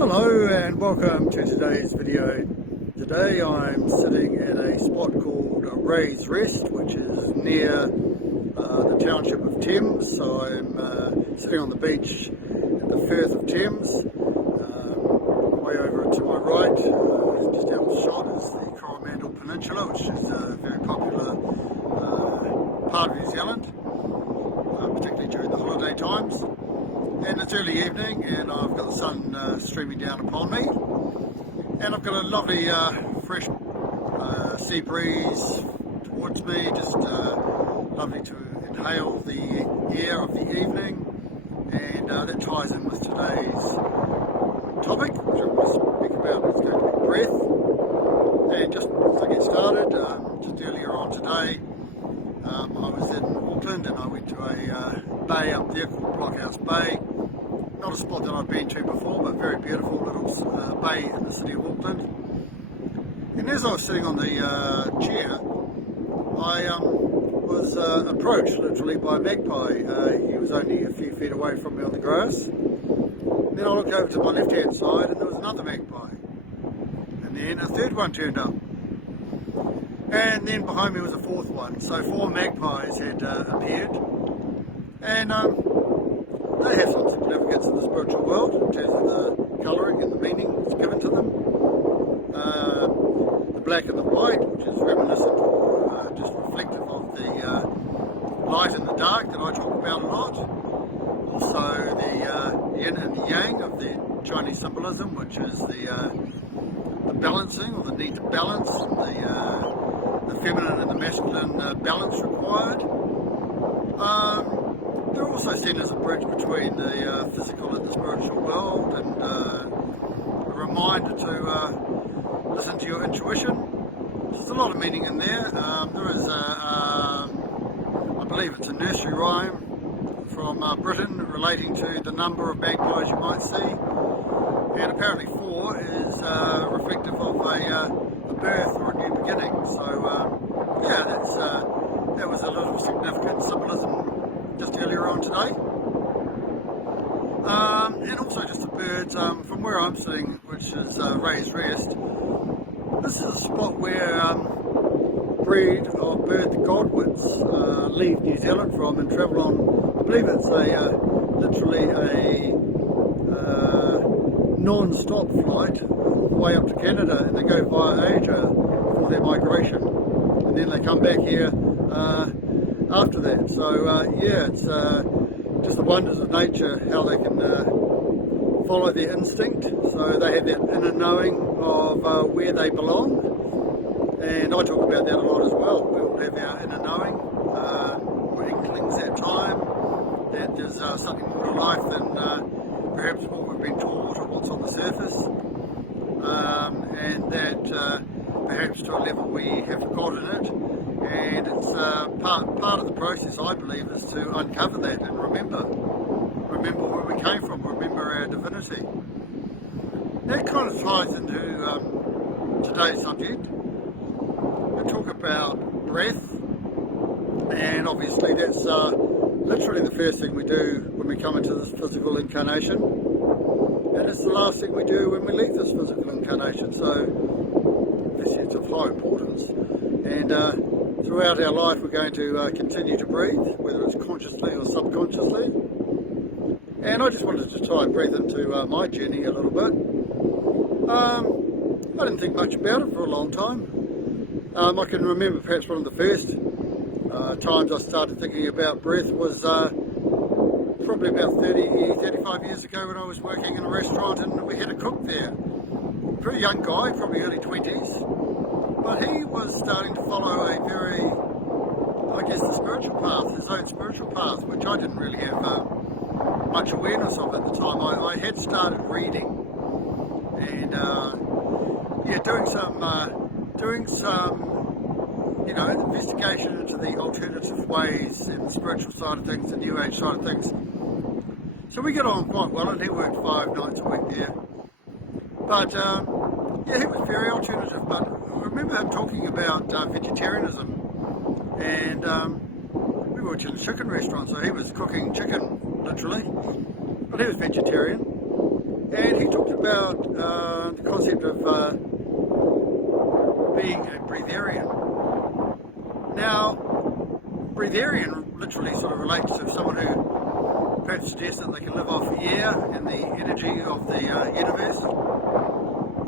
Hello and welcome to today's video. Today I'm sitting at a spot called Ray's Rest, which is near the township of Thames. So I'm sitting on the beach at the Firth of Thames. Way over to my right, just out of shot, is the Coromandel Peninsula, which is a very popular part of New Zealand, particularly during the holiday times. And it's early evening and I've got the sun streaming down upon me, and I've got a lovely fresh sea breeze towards me, just lovely to inhale the air of the evening, and that ties in with today's topic, which I'm going to speak about. It's going to be breath. And just to get started, just earlier on today, I was in Auckland and I went to a bay up there called Blockhouse Bay. Not a spot that I've been to before, but very beautiful little bay in the city of Auckland. And as I was sitting on the chair, I was approached literally by a magpie. He was only a few feet away from me on the grass. Then I looked over to my left hand side and there was another magpie. And then a third one turned up. And then behind me was a fourth one. So 4 magpies had appeared. And they have some significance in the spiritual world in terms of the colouring and the meaning that's given to them. The black and the white, which is reminiscent or just reflective of the light and the dark that I talk about a lot. Also the yin and the yang of the Chinese symbolism, which is the balancing, or the need to balance, and the feminine and the masculine balance required. They're also seen as a bridge between the physical and the spiritual world, and a reminder to listen to your intuition. There's a lot of meaning in there. There is I believe it's a nursery rhyme from Britain relating to the number of magpies you might see, and apparently 4 is reflective of a birth or a new beginning. So yeah, that was a little significant symbolism just earlier on today. And also just the birds from where I'm sitting, which is Ray's Rest. This is a spot where breed of bird godwits leave New Zealand from and travel on. I believe it's literally a non-stop flight all the way up to Canada, and they go via Asia for their migration, and then they come back here after that. So yeah, it's just the wonders of nature, how they can follow their instinct. So they have that inner knowing of where they belong, and I talk about that a lot as well. We all have our inner knowing, or inklings at time, that there's something more to life than perhaps what we've been taught or what's on the surface, and that perhaps to a level we have forgotten it. And it's part of the process, I believe, is to uncover that and remember where we came from, remember our divinity. That kind of ties into today's subject. We talk about breath, and obviously that's literally the first thing we do when we come into this physical incarnation, and it's the last thing we do when we leave this physical incarnation. So obviously it's of high importance, and throughout our life we're going to continue to breathe, whether it's consciously or subconsciously. And I just wanted to tie breath into my journey a little bit. I didn't think much about it for a long time. I can remember perhaps one of the first times I started thinking about breath was probably about 35 years ago, when I was working in a restaurant and we had a cook there. Pretty young guy, probably early 20s. But he was starting to follow a very, I guess, the spiritual path, his own spiritual path, which I didn't really have much awareness of at the time. I had started reading and yeah, doing some investigation into the alternative ways and the spiritual side of things, the New Age side of things. So we got on quite well, and he worked 5 nights a week there. But yeah, he was very alternative. But I remember him talking about vegetarianism, and we were in a chicken restaurant, so he was cooking chicken literally, but he was vegetarian. And he talked about about the concept of being a breatharian. Now, breatharian literally sort of relates to someone who perhaps suggests that they can live off air and the energy of the universe.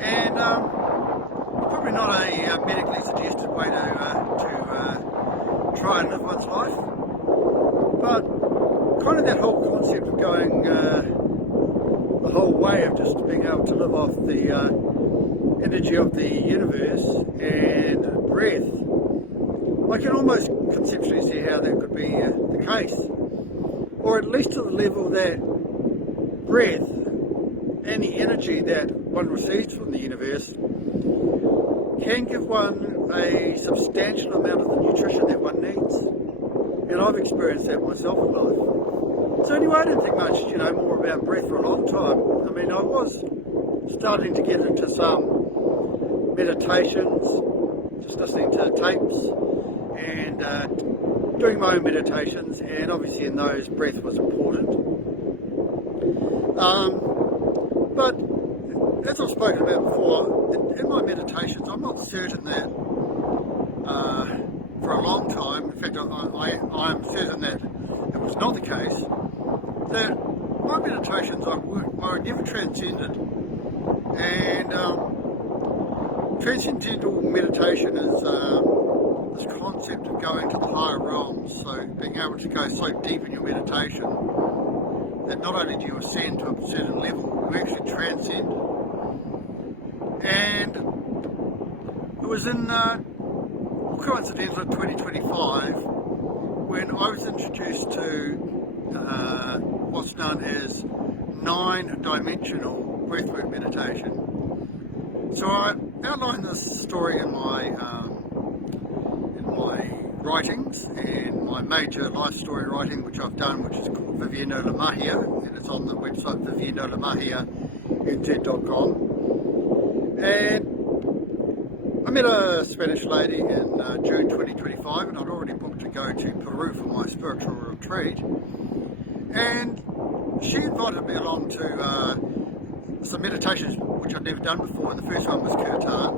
And probably not a medically suggested way to try and live one's life, but kind of that whole concept of going the whole way of just being able to live off the energy of the universe and breath. I can almost conceptually see how that could be the case, or at least to the level that breath and the energy that one receives from the universe can give one a substantial amount of the nutrition that one needs. And I've experienced that myself in life. So anyway, I didn't think much, more about breath for a long time. I mean, I was starting to get into some meditations, just listening to tapes and doing my own meditations, and obviously in those breath was important. But as I've spoken about before, in my meditations, I'm not certain that for a long time, in fact I'm certain that it was not the case, that my meditations I never transcended. And transcendental meditation is this concept of going to the higher realms, so being able to go so deep in your meditation that not only do you ascend to a certain level, you actually transcend. And it was in coincidental 2025 when I was introduced to what's known as 9-dimensional breathwork meditation. So I outlined this story in my writings, and my major life story writing which I've done, which is called Viviendo La Magia, and it's on the website viviendolamahia.com. And I met a Spanish lady in June 2025, and I'd already booked to go to Peru for my spiritual retreat, and she invited me along to some meditations which I'd never done before, and the first one was Kirtan,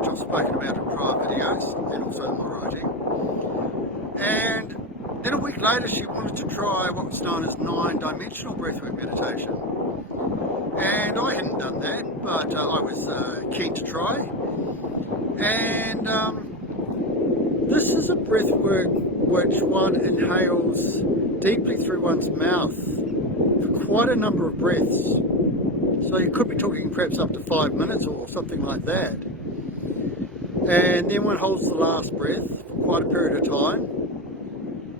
which I've spoken about in prior videos and also in my writing. And then a week later she wanted to try what's known as 9-dimensional breathwork meditation. And I hadn't done that, but I was keen to try. And this is a breathwork which one inhales deeply through one's mouth for quite a number of breaths. So you could be talking perhaps up to 5 minutes or something like that. And then one holds the last breath for quite a period of time,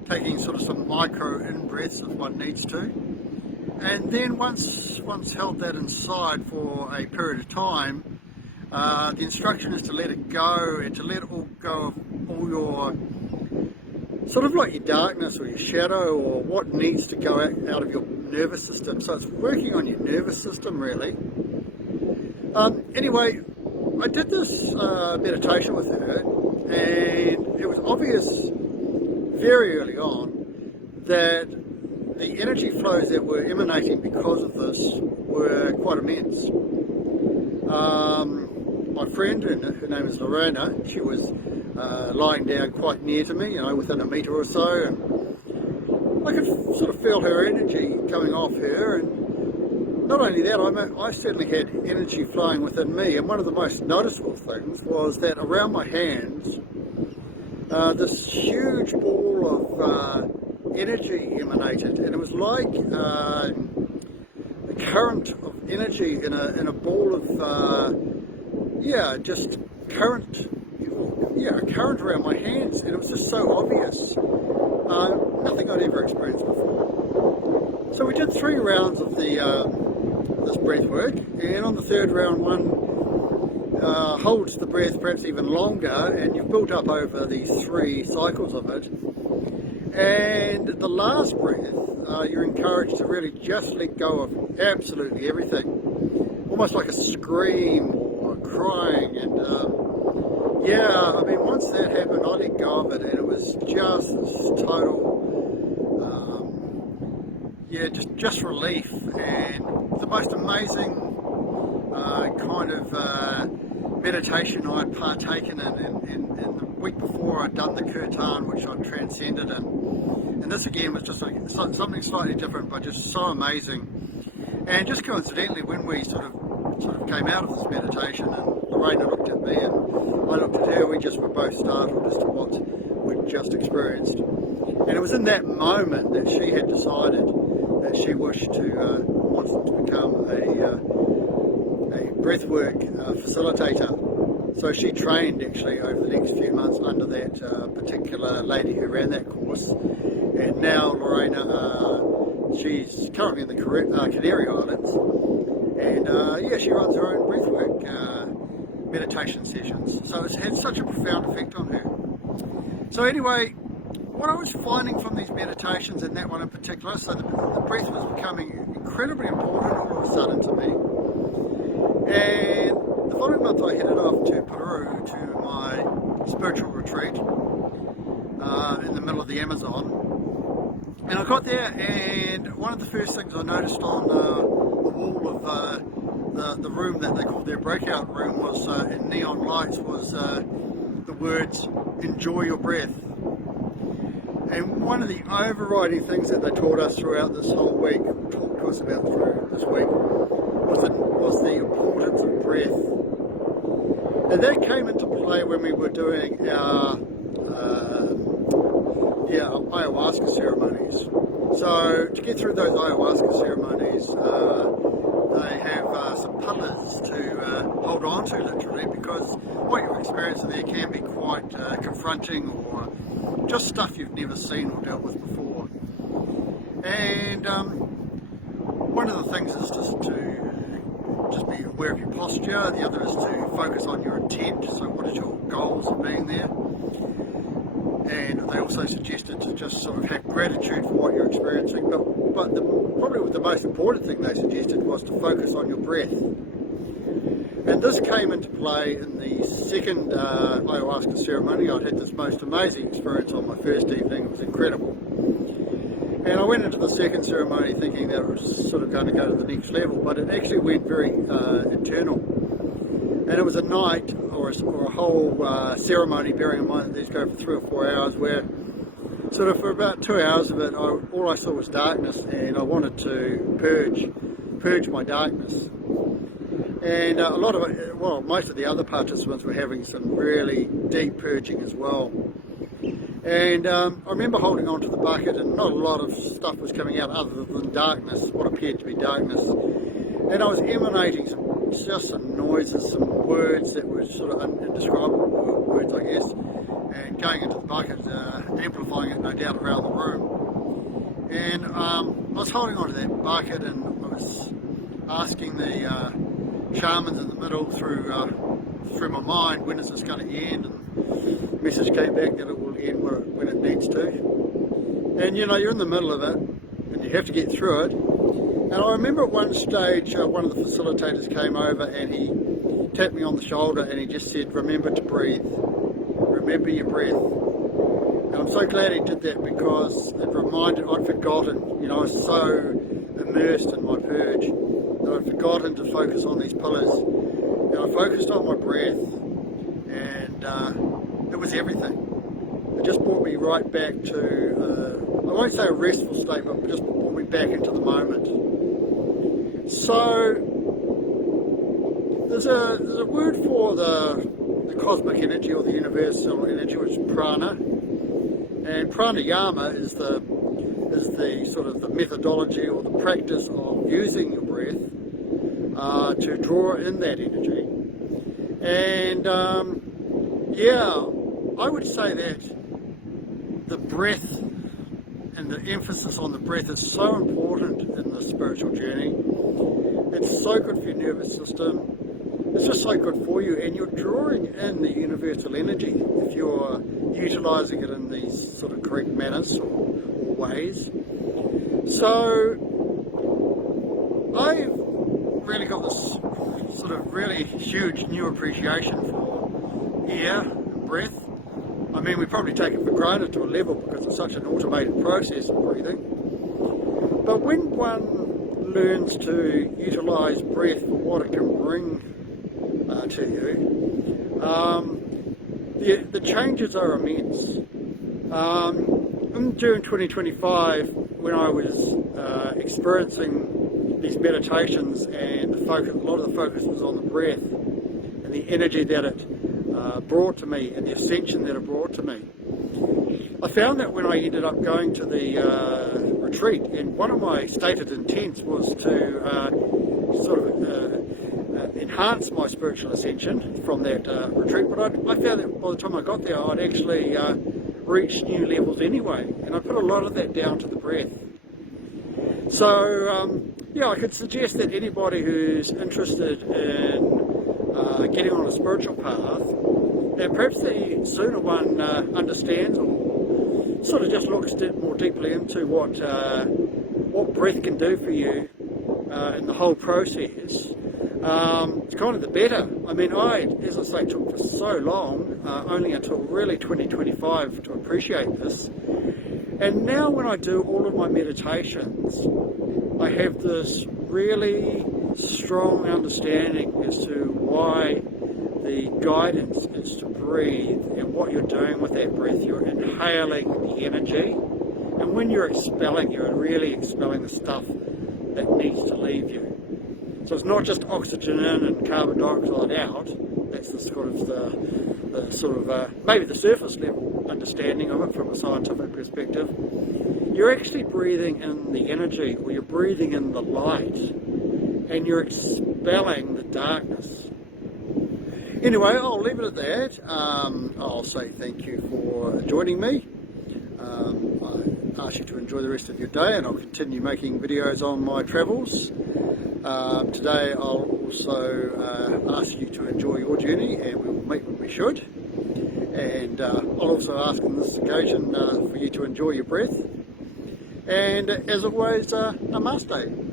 taking sort of some micro in-breaths if one needs to. And then once one's held that inside for a period of time, the instruction is to let it go, and to let all go of all your, sort of like your darkness or your shadow, or what needs to go out of your nervous system. So it's working on your nervous system, really. Anyway, I did this meditation with her, and it was obvious very early on that the energy flows that were emanating because of this were quite immense. My friend, and her name is Lorena, she was lying down quite near to me, within a metre or so, and I could sort of feel her energy coming off her. And not only that, I certainly had energy flowing within me, and one of the most noticeable things was that around my hands this huge ball of energy emanated, and it was like a current of energy in a ball of just current, a current around my hands, and it was just so obvious. Nothing I'd ever experienced before. So we did 3 rounds of this breath work, and on the 3rd round, one holds the breath perhaps even longer, and you've built up over these 3 cycles of it. And the last breath, you're encouraged to really just let go of absolutely everything, almost like a scream or crying. And once that happened, I let go of it, and it was just this total, just relief, and the most amazing kind of meditation I'd partaken in the week before. I'd done the kirtan, which I'd transcended, and this again was just something slightly different, but just so amazing. And just coincidentally, when we sort of came out of this meditation, and Lorena looked at me and I looked at her, we just were both startled as to what we'd just experienced. And it was in that moment that she had decided that she wanted to become a breathwork facilitator. So she trained actually over the next few months under that particular lady who ran that course. And now Lorena, she's currently in the Canary Islands, and yeah, she runs her own breathwork meditation sessions. So it's had such a profound effect on her. So anyway, what I was finding from these meditations, and that one in particular, so the breath was becoming incredibly important all of a sudden to me. And the following month I headed off to Peru to my spiritual retreat in the middle of the Amazon. And I got there, and one of the first things I noticed on the wall of the room that they called their breakout room was, in neon lights, was the words, "Enjoy your breath." And one of the overriding things that they taught us throughout this whole week, talked to us about through this week, was the importance of breath. And that came into play when we were doing our ayahuasca ceremonies. So to get through those ayahuasca ceremonies, they have some pillars to hold on to, literally, because what you're experiencing there can be quite confronting, or just stuff you've never seen or dealt with before. And one of the things is just to be aware of your posture. The other is to focus on your intent. So what is your goals of being there? And they also suggested to just sort of have gratitude for what you're experiencing. But probably the most important thing they suggested was to focus on your breath. And this came into play in the second ayahuasca ceremony. I'd had this most amazing experience on my first evening. It was incredible. And I went into the second ceremony thinking that it was sort of going to go to the next level, but it actually went very internal. And it was a night or a whole ceremony, bearing in mind that these go for 3 or 4 hours, where sort of for about 2 hours of it, all I saw was darkness, and I wanted to purge my darkness. And a lot of it, well, most of the other participants were having some really deep purging as well. And I remember holding on to the bucket, and not a lot of stuff was coming out other than darkness, what appeared to be darkness. And I was emanating some noises, some words that were sort of indescribable words, I guess, and going into the bucket, amplifying it, no doubt, around the room. And I was holding on to that bucket, and I was asking the shamans in the middle through my mind, when is this going to end? And the message came back that it will end when it needs to. And you know, you're in the middle of it, and you have to get through it. And I remember at one stage, one of the facilitators came over and he tapped me on the shoulder and he just said, "Remember to breathe. Remember your breath." And I'm so glad he did that, because it reminded, I'd forgotten, you know, I was so immersed in my purge that I'd forgotten to focus on these pillars. And I focused on my breath, and it was everything. It just brought me right back to, I won't say a restful state, but just brought me back into the moment. So there's a word for the cosmic energy, or the universal energy, which is prana. And pranayama is the sort of the methodology or the practice of using your breath to draw in that energy. And yeah, I would say that the breath and the emphasis on the breath is so important in the spiritual journey. It's so good for your nervous system. It's just so good for you, and you're drawing in the universal energy if you're utilising it in these sort of correct manners or ways. So I've really got this sort of really huge new appreciation for air and breath. I mean, we probably take it for granted to a level because it's such an automated process of breathing. But when one learns to utilise breath for what it can bring to you, the changes are immense. During 2025, when I was experiencing these meditations, and a lot of the focus was on the breath and the energy that it brought to me and the ascension that it brought to me, I found that when I ended up going to the retreat, and one of my stated intents was to sort of enhance my spiritual ascension from that retreat, but I found that by the time I got there, I'd actually reached new levels anyway, and I put a lot of that down to the breath. So yeah, I could suggest that anybody who's interested in getting on a spiritual path, and perhaps the sooner one understands or sort of just looks more deeply into what breath can do for you in the whole process, it's kind of the better. I mean, as I say, took for so long, only until really 2025 to appreciate this. And now when I do all of my meditations, I have this really strong understanding as to why the guidance is to breathe, and what you're doing with that breath. You're inhaling the energy, and when you're expelling, you're really expelling the stuff that needs to leave you. So it's not just oxygen in and carbon dioxide out. That's maybe the surface level understanding of it from a scientific perspective. You're actually breathing in the energy, or you're breathing in the light, and you're expelling the darkness. Anyway, I'll leave it at that. I'll say thank you for joining me. I ask you to enjoy the rest of your day, and I'll continue making videos on my travels. Today I'll also ask you to enjoy your journey, and we will meet when we should. And I'll also ask on this occasion for you to enjoy your breath. And as always, namaste.